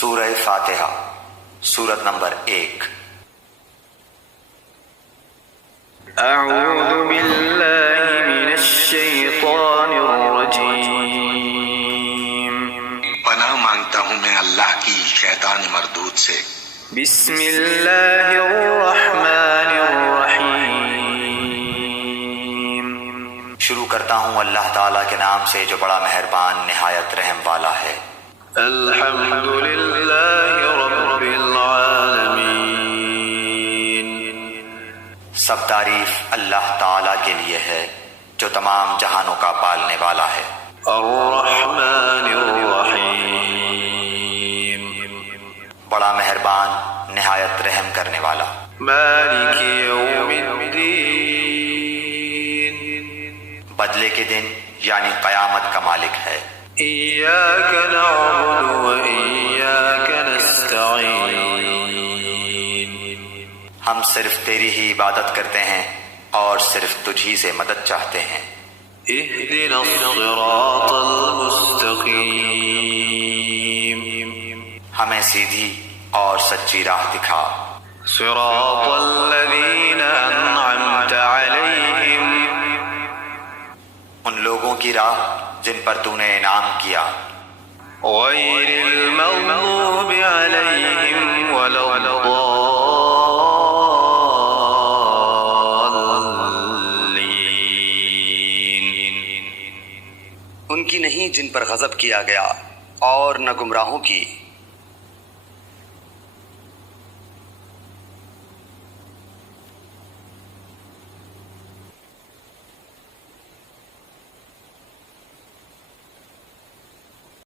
سورہ فاتحہ سورت نمبر 1۔ اعوذ باللہ من الشیطان الرجیم، پناہ مانگتا ہوں میں اللہ کی شیطان مردود سے۔ بسم اللہ الرحمن الرحیم، شروع کرتا ہوں اللہ تعالیٰ کے نام سے جو بڑا مہربان نہایت رحم والا ہے۔ الحمد للہ رب العالمین، سب تعریف اللہ تعالیٰ کے لیے ہے جو تمام جہانوں کا پالنے والا ہے۔ الرحمن الرحیم، بڑا مہربان نہایت رحم کرنے والا۔ مالک یوم الدین، بدلے کے دن یعنی قیامت کا مالک ہے۔ ایاک نعبد و ایاک نستعین، ہم صرف تیری ہی عبادت کرتے ہیں اور صرف تجھی سے مدد چاہتے ہیں۔ اہدنا الصراط المستقیم، ہمیں سیدھی اور سچی راہ دکھا۔ صراط الذین انعمت علیہم، ان لوگوں کی راہ جن پر تو نے انعام کیا۔ غیر المغضوب علیہم ولا الضالین، ان کی نہیں جن پر غضب کیا گیا اور نہ گمراہوں کی۔